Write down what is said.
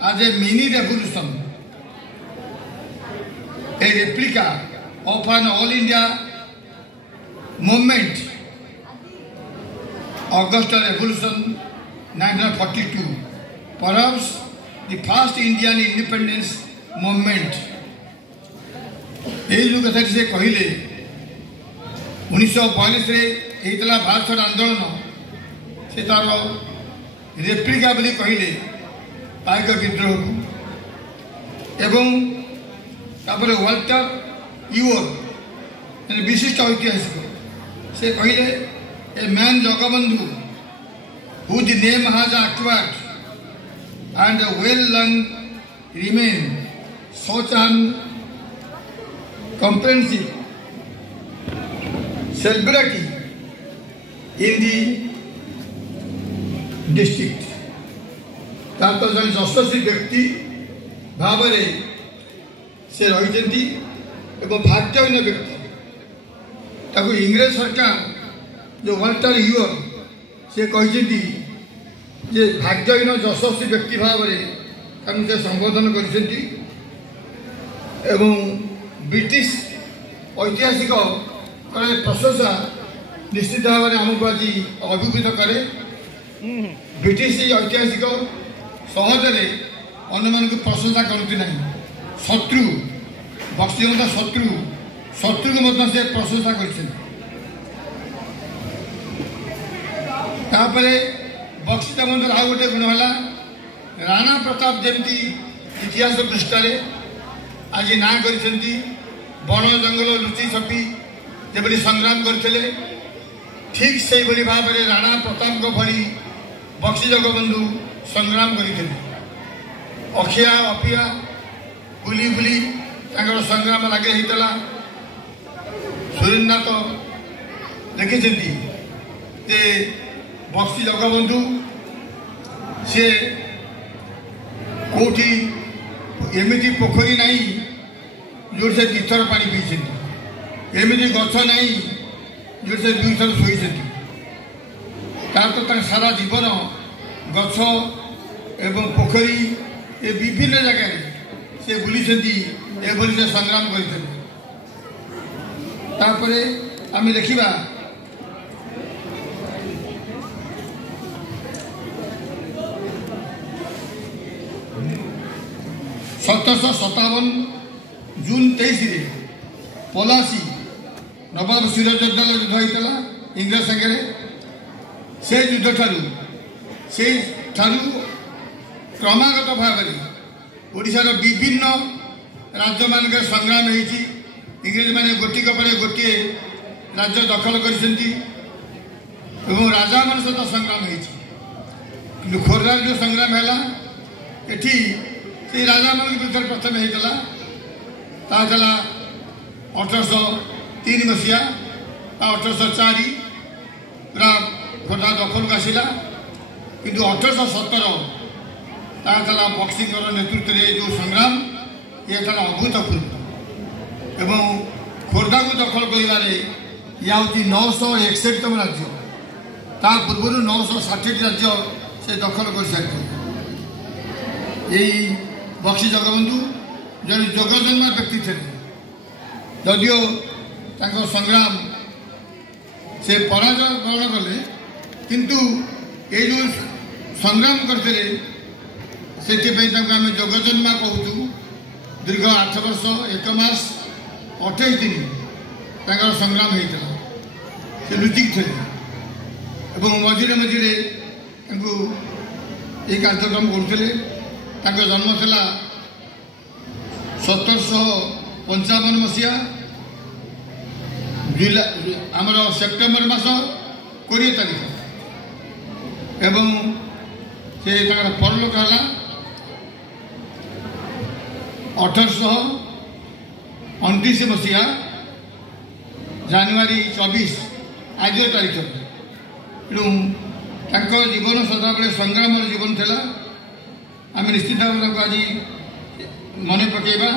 as a mini revolution, a replica of an all India movement, August Revolution 1942, perhaps the first Indian independence movement. ये जो कथा से कहले 1942 रे हेतला भारत छोड़ आंदोलन से तार रेप्लिका बोली कहले पाइक विद्रोह को एवं तापर वाल्टर यूर विशिष्ट ऐतिहासिक से कहले a man Jagabandhu whose name has acquired and well learned remain such an comprehensive celebrity in the district. तार तो जन यशस्वी व्यक्ति भाव से रही एवं भाग्यहीन व्यक्ति ताको इंग्रेज सरकार जो वाल्टर यूर से कहते जे भाग्यहीन यशस्वी व्यक्ति भाव से संबोधन कर ब्रिटिश ऐतिहासिक प्रशंसा निश्चित भाव में आमको आज अभिभूत करे। ब्रिटिश ऐतिहासिक सहजरे अन्य को प्रशंसा करती ना शत्रु बक्सी जनता शत्रु को से प्रशंसा कर बक्सी जगबंधुर आउ गोटे गुण है राणा प्रताप जमी इतिहास पृष्ठ आज ना कर बण जंगल लुचि छपी जब संग्राम करते ठीक से भाव में राणा प्रताप भली बक्सी जगबंधु संग्राम करते अखिया अपिया बुली बुली संग्राम लगे होता सुरेन्द्रनाथ देखी जे बक्सी जगबंधु सी कौटी एमती पोखरी नहीं जो से दुईथर पा पी एमती गछ नहीं जो से दुईथर शोई तो सारा जीवन गछ एवं पोखरी ये विभिन्न जगह से बुली से संग्राम करते आम देखा 1757 जून 23 पलासी नवाब सिराजुद्दौला युद्ध होता इंग्रेज संगे से युद्ध क्रमागत भाव ओडिशार विभिन्न राज्य मानक संग्राम होती इंग्रेज माने गोटिक पर गोटे राज्य दखल कर राजा मान सहित संग्राम होती खोर्धार जो संग्राम है एटी से राजा मान विरुद्ध प्रथम होता 1803 मसीहा 1804 पूरा खोर्धा दखल को आसला किंतु 1817 बक्सी नेतृत्व में जो संग्राम ये अभूतपूर्व एवं खोर्धा को दखल कर 961तम राज्य ता पूर्व 960 राज्य से दखल कर सारी यही बक्सी जगबंधु जन जोगजन्मा व्यक्ति थे जदियो संग्राम से पराजय ग्रहण कले किंतु ये जो संग्राम करते से आम जोगजन्मा कहूँ दीर्घ 8 वर्ष 1 मास 28 दिन संग्राम होता से लुचिक थे मझे मझे ये कार्यक्रम करते जन्म था 1755 मसीहा जुलाई आमर सेप्टेम्बर मास 20 तारीख एवं से परलोक है 1829 मसीहा जानुआरी 24 आज तारीख तेणु जीवन सदाबले संग्राम जीवन था आम निश्चित भाव आज मन पकेबा।